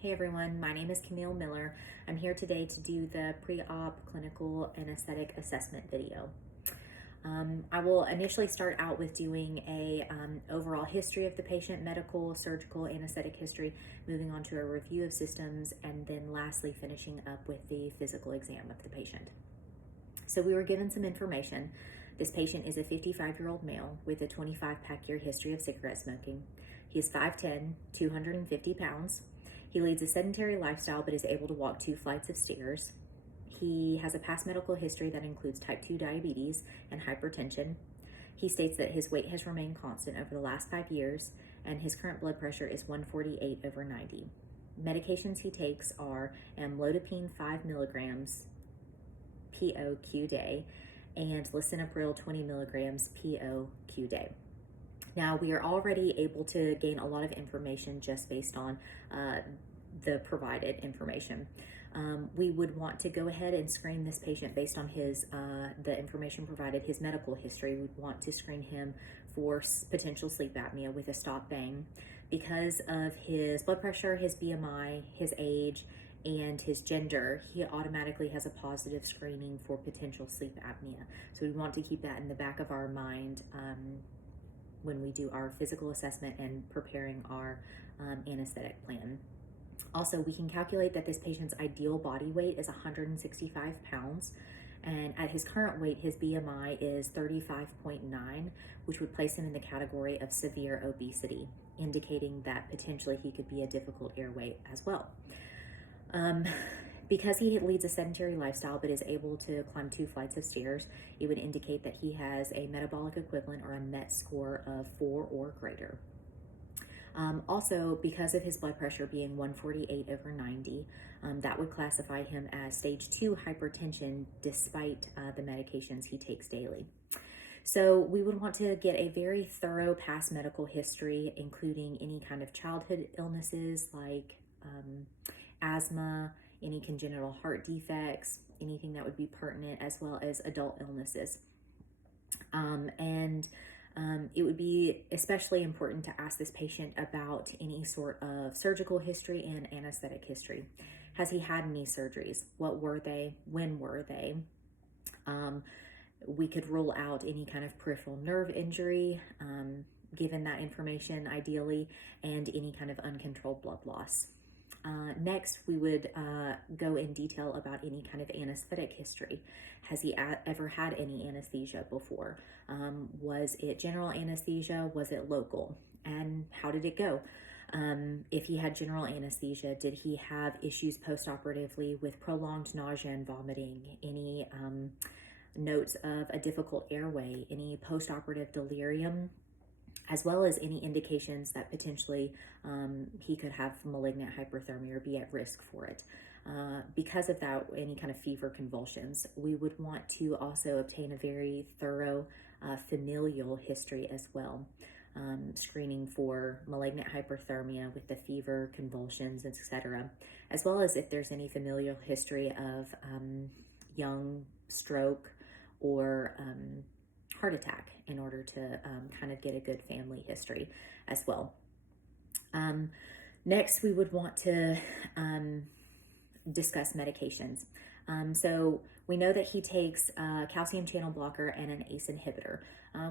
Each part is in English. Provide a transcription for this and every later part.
Hey everyone, my name is Camille Miller. I'm here today to do the pre-op clinical anesthetic assessment video. I will initially start out with doing a overall history of the patient, medical, surgical, anesthetic history, moving on to a review of systems, and then lastly finishing up with the physical exam of the patient. So we were given some information. This patient is a 55-year-old male with a 25-pack-year history of cigarette smoking. He is 5'10", 250 pounds. He leads a sedentary lifestyle but is able to walk 2 flights of stairs. He has a past medical history that includes type 2 diabetes and hypertension. He states that his weight has remained constant over the last 5 years, and his current blood pressure is 148/90. Medications he takes are amlodipine 5 milligrams PO/Q day and lisinopril 20 milligrams PO/Q day. Now, we are already able to gain a lot of information just based on the provided information. We would want to go ahead and screen this patient based on his the information provided, his medical history. We'd want to screen him for potential sleep apnea with a stop bang. Because of his blood pressure, his BMI, his age, and his gender, he automatically has a positive screening for potential sleep apnea. So we want to keep that in the back of our mind when we do our physical assessment and preparing our anesthetic plan. Also, we can calculate that this patient's ideal body weight is 165 pounds, and at his current weight, his BMI is 35.9, which would place him in the category of severe obesity, indicating that potentially he could be a difficult airway as well. Because he leads a sedentary lifestyle but is able to climb 2 flights of stairs, it would indicate that he has a metabolic equivalent or a MET score of 4 or greater. Also, because of his blood pressure being 148/90, that would classify him as stage 2 hypertension despite the medications he takes daily. So we would want to get a very thorough past medical history, including any kind of childhood illnesses like asthma, any congenital heart defects, anything that would be pertinent, as well as adult illnesses. It would be especially important to ask this patient about any sort of surgical history and anesthetic history. Has he had any surgeries? What were they? When were they? We could rule out any kind of peripheral nerve injury, given that information ideally, and any kind of uncontrolled blood loss. Next, we would go in detail about any kind of anesthetic history. Has he ever had any anesthesia before? Was it general anesthesia? Was it local? And how did it go? If he had general anesthesia, did he have issues postoperatively with prolonged nausea and vomiting? Any notes of a difficult airway? Any postoperative delirium? As well as any indications that potentially he could have malignant hyperthermia or be at risk for it. Because of that, any kind of fever, convulsions, we would want to also obtain a very thorough familial history as well, screening for malignant hyperthermia with the fever, convulsions, etc., as well as if there's any familial history of young stroke or heart attack, in order to kind of get a good family history as well. Next, we would want to discuss medications. So we know that he takes a calcium channel blocker and an ACE inhibitor.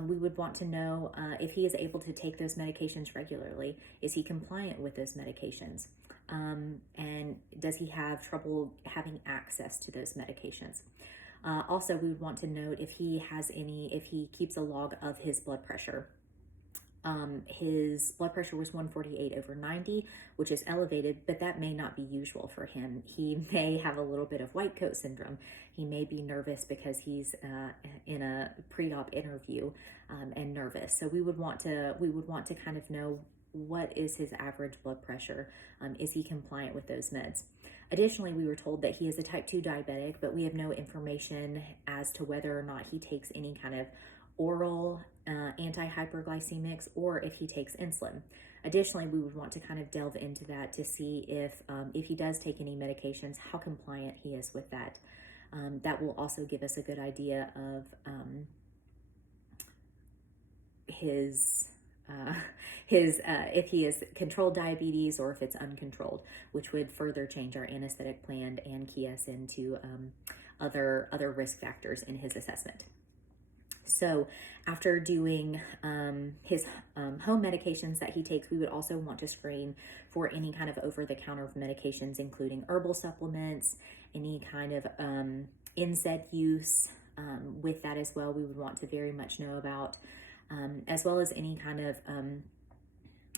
We would want to know if he is able to take those medications regularly. Is he compliant with those medications? And does he have trouble having access to those medications? Also, we would want to note if he keeps a log of his blood pressure. His blood pressure was 148/90, which is elevated, but that may not be usual for him. He may have a little bit of white coat syndrome. He may be nervous because he's in a pre-op interview and nervous. So we would want to kind of know, what is his average blood pressure? Is he compliant with those meds? Additionally, we were told that he is a type 2 diabetic, but we have no information as to whether or not he takes any kind of oral anti-hyperglycemics or if he takes insulin. Additionally, we would want to kind of delve into that to see if he does take any medications, how compliant he is with that. That will also give us a good idea of his if he is controlled diabetes or if it's uncontrolled, which would further change our anesthetic plan and key us into other risk factors in his assessment. So after doing his home medications that he takes, we would also want to screen for any kind of over-the-counter medications, including herbal supplements, any kind of NSAID use. With that as well, we would want to very much know about, as well as any kind of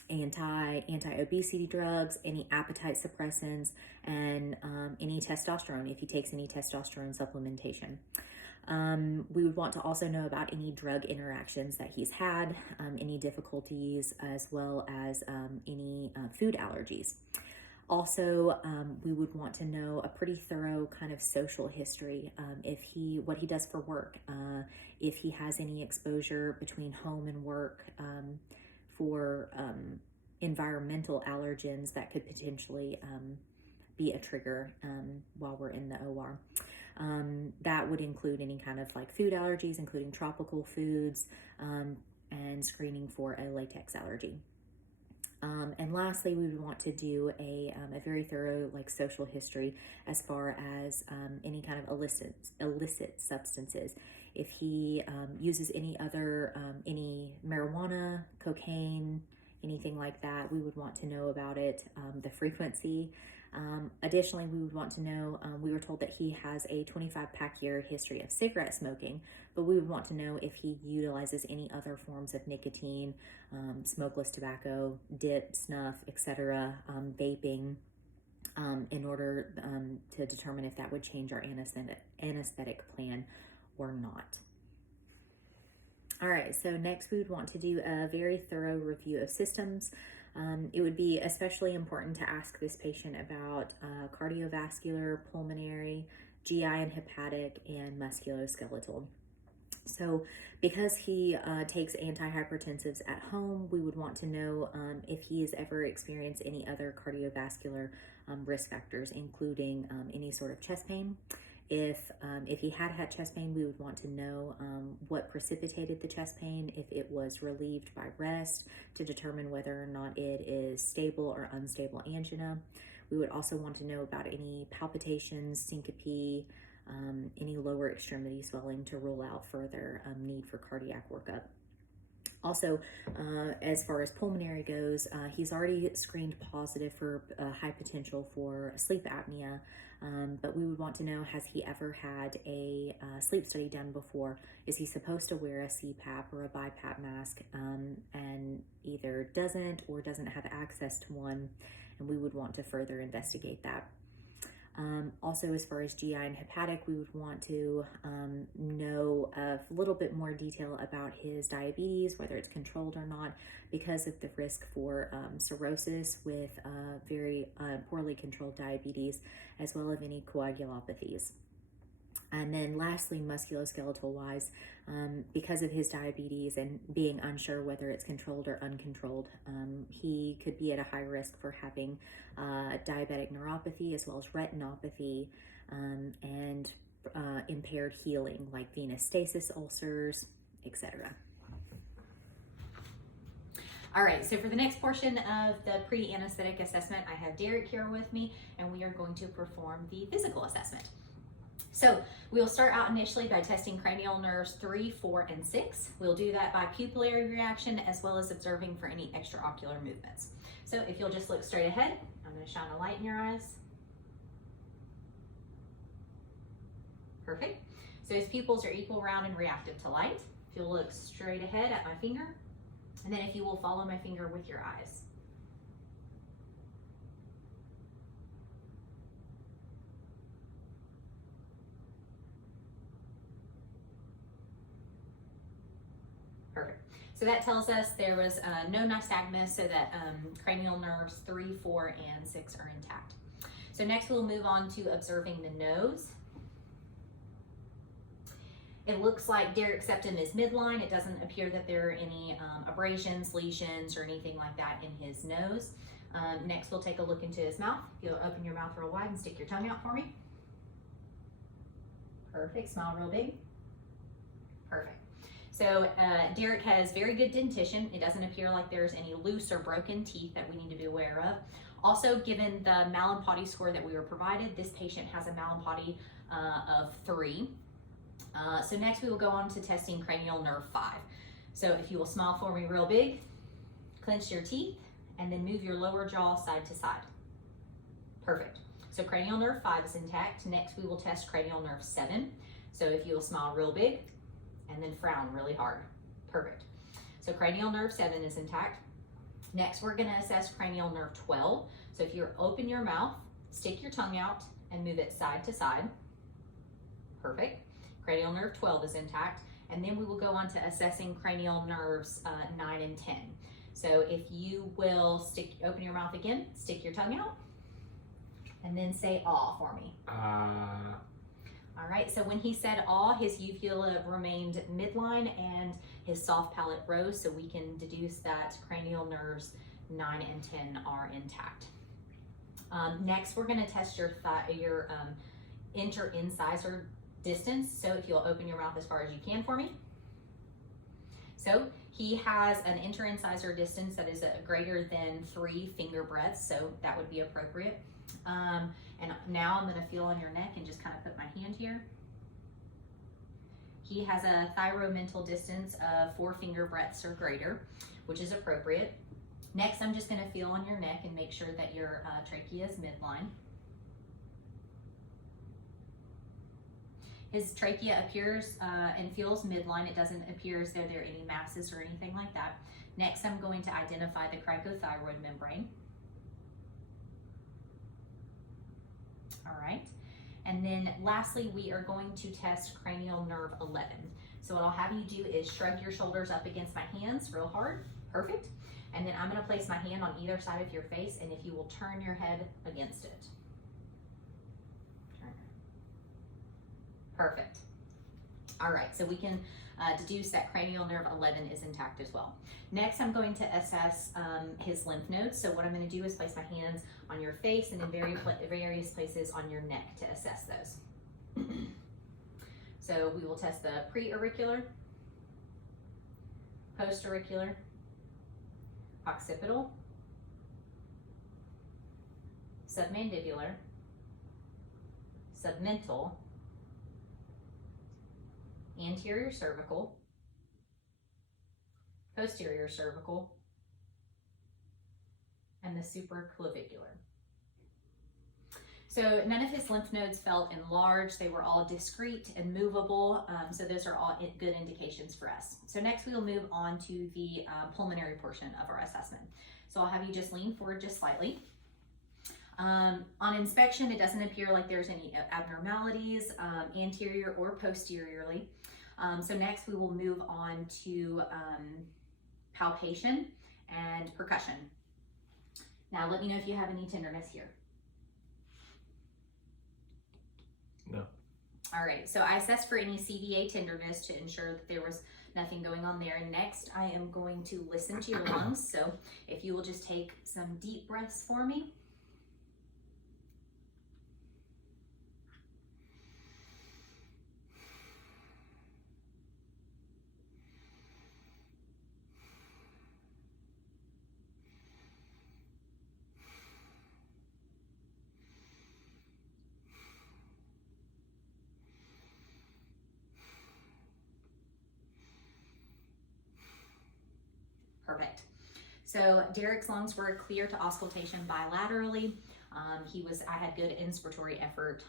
anti-obesity drugs, any appetite suppressants, and any testosterone, if he takes any testosterone supplementation. We would want to also know about any drug interactions that he's had, any difficulties, as well as any food allergies. Also, we would want to know a pretty thorough kind of social history, what he does for work, if he has any exposure between home and work for environmental allergens that could potentially be a trigger while we're in the OR. That would include any kind of like food allergies, including tropical foods, and screening for a latex allergy. And lastly, we would want to do a very thorough like social history as far as any kind of illicit substances. If he uses any marijuana, cocaine, anything like that, we would want to know about it, the frequency. Additionally, we would want to know, we were told that he has a 25-pack year history of cigarette smoking, but we would want to know if he utilizes any other forms of nicotine, smokeless tobacco, dip, snuff, etc., vaping, in order to determine if that would change our anesthetic plan or not. All right, so next we would want to do a very thorough review of systems. It would be especially important to ask this patient about cardiovascular, pulmonary, GI and hepatic, and musculoskeletal. So because he takes antihypertensives at home, we would want to know if he has ever experienced any other cardiovascular risk factors, including any sort of chest pain. If he had chest pain, we would want to know what precipitated the chest pain, if it was relieved by rest, to determine whether or not it is stable or unstable angina. We would also want to know about any palpitations, syncope, any lower extremity swelling to rule out further need for cardiac workup. Also, as far as pulmonary goes, he's already screened positive for high potential for sleep apnea, but we would want to know, has he ever had a sleep study done before? Is he supposed to wear a CPAP or a BiPAP mask, and either doesn't or doesn't have access to one? And we would want to further investigate that. Also, as far as GI and hepatic, we would want to know a little bit more detail about his diabetes, whether it's controlled or not, because of the risk for cirrhosis with very poorly controlled diabetes, as well as any coagulopathies. And then lastly, musculoskeletal wise, because of his diabetes and being unsure whether it's controlled or uncontrolled, he could be at a high risk for having diabetic neuropathy, as well as retinopathy, and impaired healing like venous stasis ulcers, etc. All right, so for the next portion of the pre-anesthetic assessment, I have Derek here with me, and we are going to perform the physical assessment. So we'll start out initially by testing cranial nerves 3, 4, and 6. We'll do that by pupillary reaction, as well as observing for any extraocular movements. So if you'll just look straight ahead, I'm going to shine a light in your eyes. Perfect. So his pupils are equal, round, and reactive to light. If you'll look straight ahead at my finger, and then if you will follow my finger with your eyes. Perfect. So that tells us there was no nystagmus, so that cranial nerves 3, 4, and 6 are intact. So next we'll move on to observing the nose. It looks like Derek's septum is midline. It doesn't appear that there are any abrasions, lesions, or anything like that in his nose. Next we'll take a look into his mouth. You'll open your mouth real wide and stick your tongue out for me. Perfect. Smile real big. Perfect. So Derek has very good dentition. It doesn't appear like there's any loose or broken teeth that we need to be aware of. Also, given the Mallampati score that we were provided, this patient has a Mallampati of 3. So next we will go on to testing cranial nerve 5. So if you will smile for me real big, clench your teeth, and then move your lower jaw side to side. Perfect. So cranial nerve 5 is intact. Next we will test cranial nerve 7. So if you will smile real big and then frown really hard. Perfect. So cranial nerve 7 is intact. Next we're going to assess cranial nerve 12. So if you open your mouth, stick your tongue out and move it side to side. Perfect. Cranial nerve 12 is intact. And then we will go on to assessing cranial nerves 9 and 10. So if you will open your mouth again, stick your tongue out, and then say "aw" for me. All right, so when he said "aw," his uvula remained midline and his soft palate rose, so we can deduce that cranial nerves 9 and 10 are intact. Next, we're gonna test your inter-incisor distance. So if you'll open your mouth as far as you can for me. So he has an inter-incisor distance that is greater than 3 finger breadths, so that would be appropriate. And now I'm going to feel on your neck and just kind of put my hand here. He has a thyromental distance of 4 finger breadths or greater, which is appropriate. Next, I'm just going to feel on your neck and make sure that your trachea is midline. His trachea appears and feels midline. It doesn't appear as though there are any masses or anything like that. Next, I'm going to identify the cricothyroid membrane. All right. And then lastly, we are going to test cranial nerve 11. So what I'll have you do is shrug your shoulders up against my hands real hard. Perfect. And then I'm going to place my hand on either side of your face, and if you will turn your head against it. Perfect. All right, so we can deduce that cranial nerve 11 is intact as well. Next, I'm going to assess his lymph nodes. So what I'm going to do is place my hands on your face and in various places on your neck to assess those. So we will test the pre-auricular, post-auricular, occipital, submandibular, submental, anterior cervical, posterior cervical, and the supraclavicular. So none of his lymph nodes felt enlarged. They were all discrete and movable. So those are all good indications for us. So next we will move on to the pulmonary portion of our assessment. So I'll have you just lean forward just slightly. On inspection, it doesn't appear like there's any abnormalities, anterior or posteriorly. So next we will move on to palpation and percussion. Now let me know if you have any tenderness here. No. All right, so I assessed for any CVA tenderness to ensure that there was nothing going on there. And next I am going to listen to your lungs. So if you will just take some deep breaths for me. Perfect. So Derek's lungs were clear to auscultation bilaterally. I had good inspiratory effort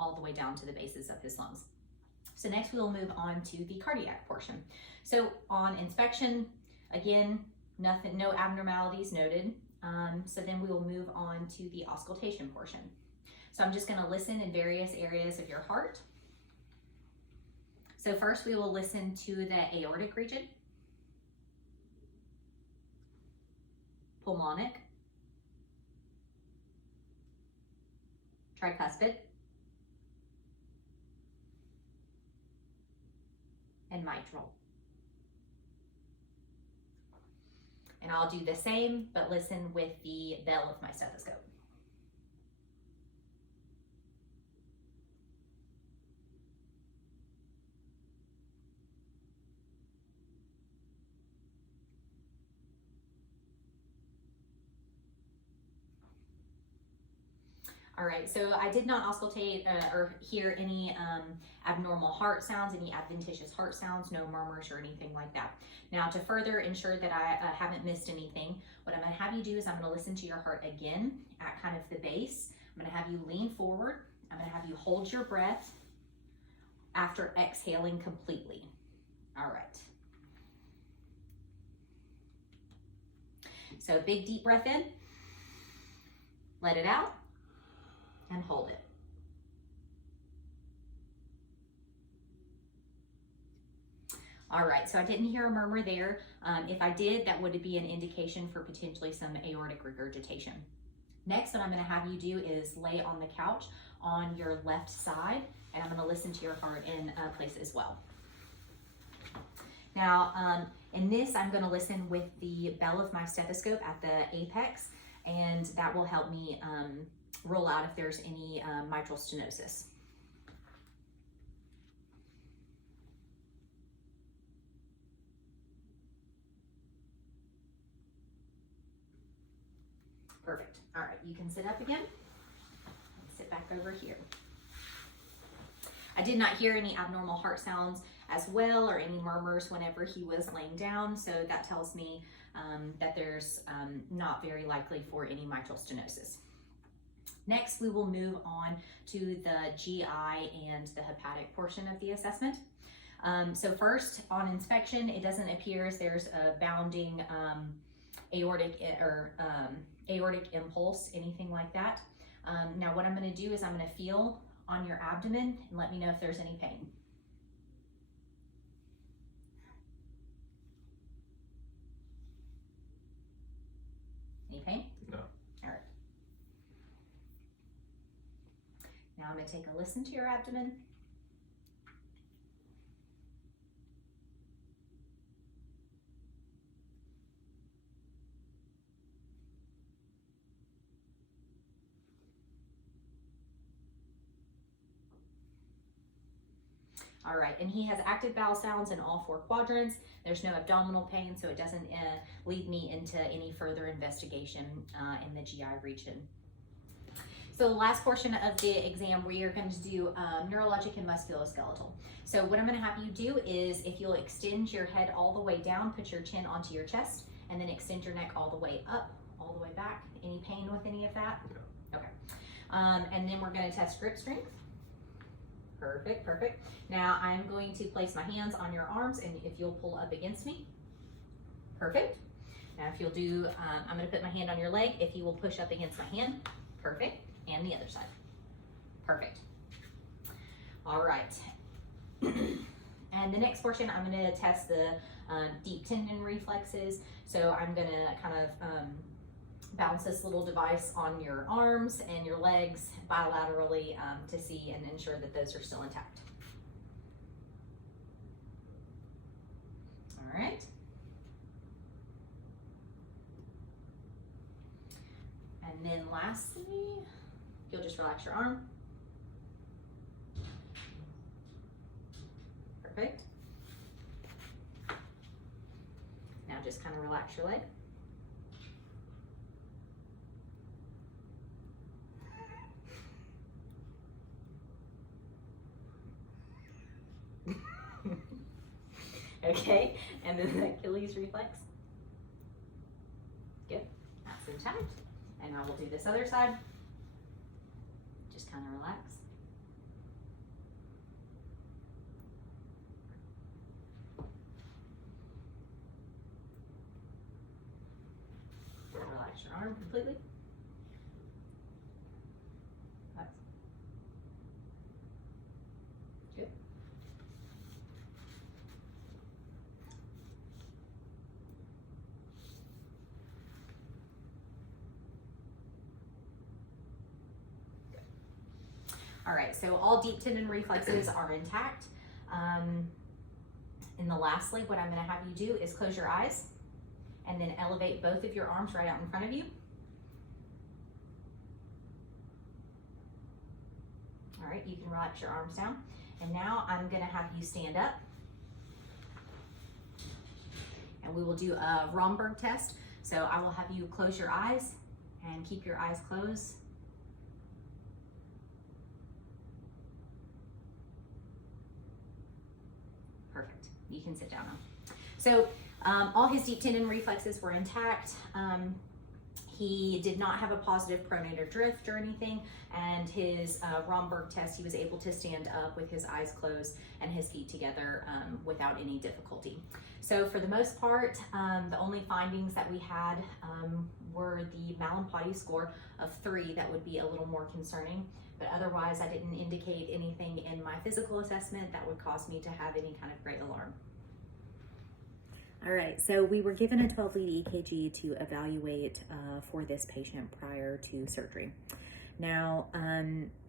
all the way down to the bases of his lungs. So next we will move on to the cardiac portion. So on inspection, again, no abnormalities noted. So then we will move on to the auscultation portion. So I'm just going to listen in various areas of your heart. So first we will listen to the aortic region, pulmonic, tricuspid, and mitral. And I'll do the same, but listen with the bell of my stethoscope. All right, so I did not auscultate or hear any abnormal heart sounds, any adventitious heart sounds, no murmurs or anything like that. Now, to further ensure that I haven't missed anything, what I'm gonna have you do is I'm gonna listen to your heart again at kind of the base. I'm gonna have you lean forward. I'm gonna have you hold your breath after exhaling completely. All right. So big deep breath in, let it out, and hold it. All right, so I didn't hear a murmur there. If I did, that would be an indication for potentially some aortic regurgitation. Next, what I'm gonna have you do is lay on the couch on your left side, and I'm gonna listen to your heart in place as well. Now, in this, I'm gonna listen with the bell of my stethoscope at the apex, and that will help me rule out if there's any mitral stenosis. Perfect. All right, you can sit up again. Sit back over here. I did not hear any abnormal heart sounds as well or any murmurs whenever he was laying down, so that tells me that there's not very likely for any mitral stenosis. Next, we will move on to the GI and the hepatic portion of the assessment. So first, on inspection, it doesn't appear as there's a bounding aortic or aortic impulse, anything like that. Now what I'm gonna do is I'm gonna feel on your abdomen and let me know if there's any pain. Any pain? No. All right. Now I'm gonna take a listen to your abdomen. All right, and he has active bowel sounds in all 4 quadrants. There's no abdominal pain, so it doesn't lead me into any further investigation in the GI region. So the last portion of the exam, we are going to do neurologic and musculoskeletal. So what I'm going to have you do is, if you'll extend your head all the way down, put your chin onto your chest, and then extend your neck all the way up, all the way back. Any pain with any of that? No. Okay. And then we're going to test grip strength. Perfect, perfect. Now I'm going to place my hands on your arms, and if you'll pull up against me. Perfect. Now if you'll do, I'm going to put my hand on your leg. If you will push up against my hand. Perfect. And the other side. Perfect. All right. And the next portion, I'm going to test the deep tendon reflexes. So I'm going to kind of bounce this little device on your arms and your legs bilaterally to see and ensure that those are still intact. All right. And then lastly, you'll just relax your arm. Perfect. Now just kind of relax your leg. Okay, and then the Achilles reflex. Good, that's intact. And now we'll do this other side. Just kind of relax. Relax your arm completely. That's good. All right, so all deep tendon reflexes are intact. And lastly, what I'm gonna have you do is close your eyes and then elevate both of your arms right out in front of you. All right, you can relax your arms down. And now I'm gonna have you stand up. And we will do a Romberg test. So I will have you close your eyes and keep your eyes closed you can sit down on. So all his deep tendon reflexes were intact. He did not have a positive pronator drift or anything, and his Romberg test, he was able to stand up with his eyes closed and his feet together without any difficulty. So for the most part, the only findings that we had were the Mallampati score of 3 that would be a little more concerning, but otherwise I didn't indicate anything in my physical assessment that would cause me to have any kind of great alarm. All right, so we were given a 12-lead EKG to evaluate for this patient prior to surgery. Now,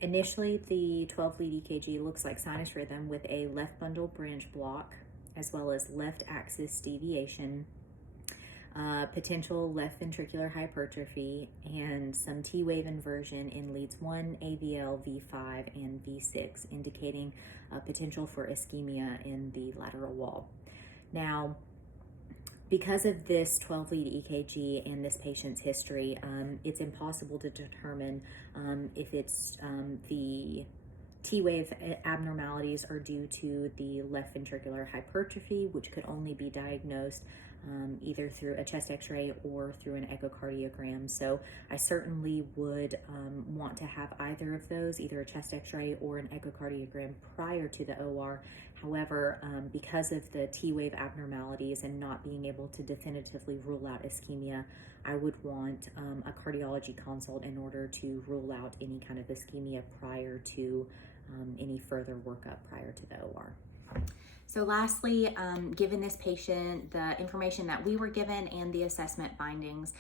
initially the 12-lead EKG looks like sinus rhythm with a left bundle branch block, as well as left axis deviation, potential left ventricular hypertrophy, and some T-wave inversion in leads 1, AVL, V5, and V6, indicating potential for ischemia in the lateral wall. Now, because of this 12-lead EKG and this patient's history, it's impossible to determine if it's the T-wave abnormalities are due to the left ventricular hypertrophy, which could only be diagnosed either through a chest x-ray or through an echocardiogram. So I certainly would want to have either of those, either a chest x-ray or an echocardiogram prior to the OR. However, because of the T-wave abnormalities and not being able to definitively rule out ischemia, I would want a cardiology consult in order to rule out any kind of ischemia prior to any further workup prior to the OR. So lastly, given this patient the information that we were given and the assessment findings,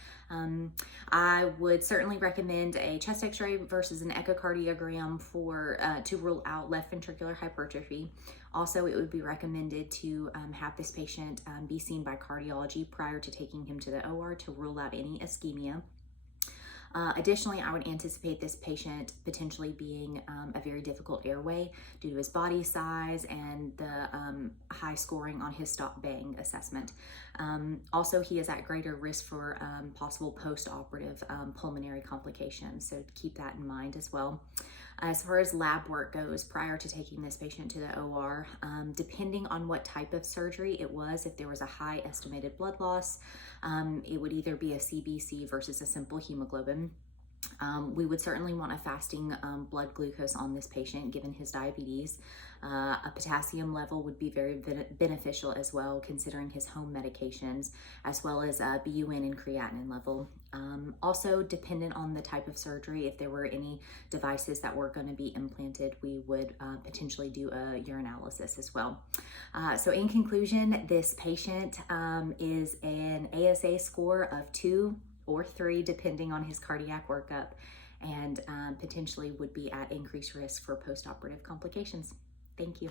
I would certainly recommend a chest x-ray versus an echocardiogram for to rule out left ventricular hypertrophy. Also, it would be recommended to have this patient be seen by cardiology prior to taking him to the OR to rule out any ischemia. Additionally, I would anticipate this patient potentially being a very difficult airway due to his body size and the high scoring on his stop-bang assessment. Also, he is at greater risk for possible post-operative pulmonary complications, so keep that in mind as well. As far as lab work goes, prior to taking this patient to the OR, depending on what type of surgery it was, if there was a high estimated blood loss, it would either be a CBC versus a simple hemoglobin. We would certainly want a fasting blood glucose on this patient given his diabetes. A potassium level would be very beneficial as well, considering his home medications, as well as a BUN and creatinine level. Also, dependent on the type of surgery, if there were any devices that were going to be implanted, we would potentially do a urinalysis as well. So in conclusion, this patient is an ASA score of 2 or 3, depending on his cardiac workup, and potentially would be at increased risk for post-operative complications. Thank you.